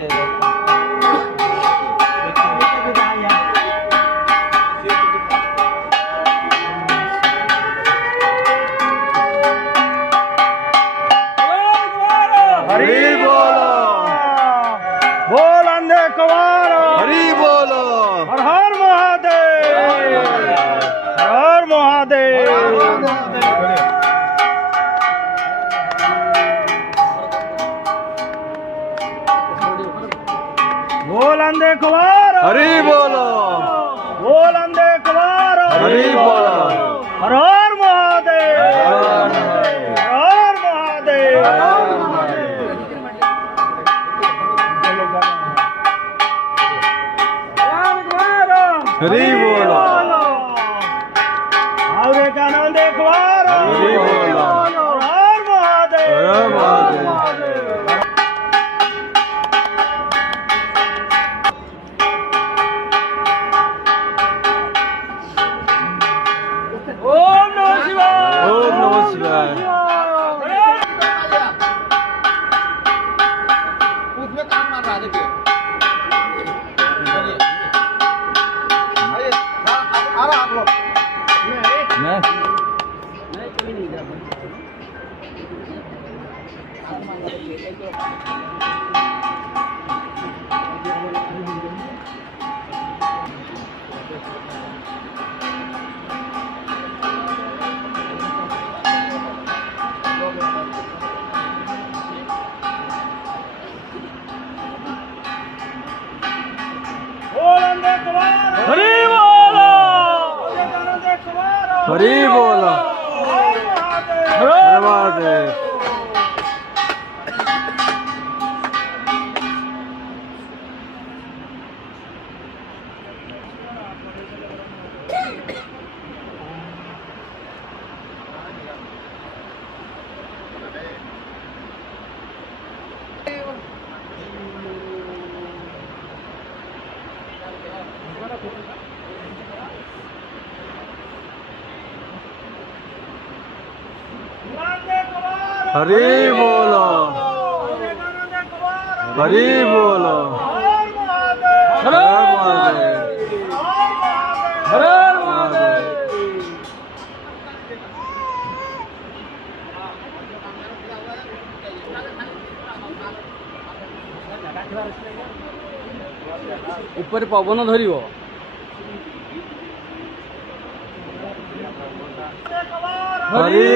हरि बोलो, बोल अंधे कवार हरि बोलो, हर हर महादेव, हर हर महादेव। बोल अंधे कवार हरि बोलो, बोल अंधे कवार हरि बोलो, हर हर महादेव, हर हर महादेव। हरि बोलो, आवरे का नाम देखवार हरि बोलो, हर महादेव, हर महादेव। ओम नमः शिवाय, ओम नमः शिवाय। उसमें काम मार रहा है देखिए। आ रहा आप लोग। बोल अंधे कवार हरि बोलो, अंधे कवार हरि बोलो, हर महादेव, हर महादेव। अंधे कवार हरि बोलो, अंधे कवार हरि बोलो, हर महादेव, हर महादेव, हर महादेव, हर महादेव। ऊपर पवन धरिव अंधे कवार हरि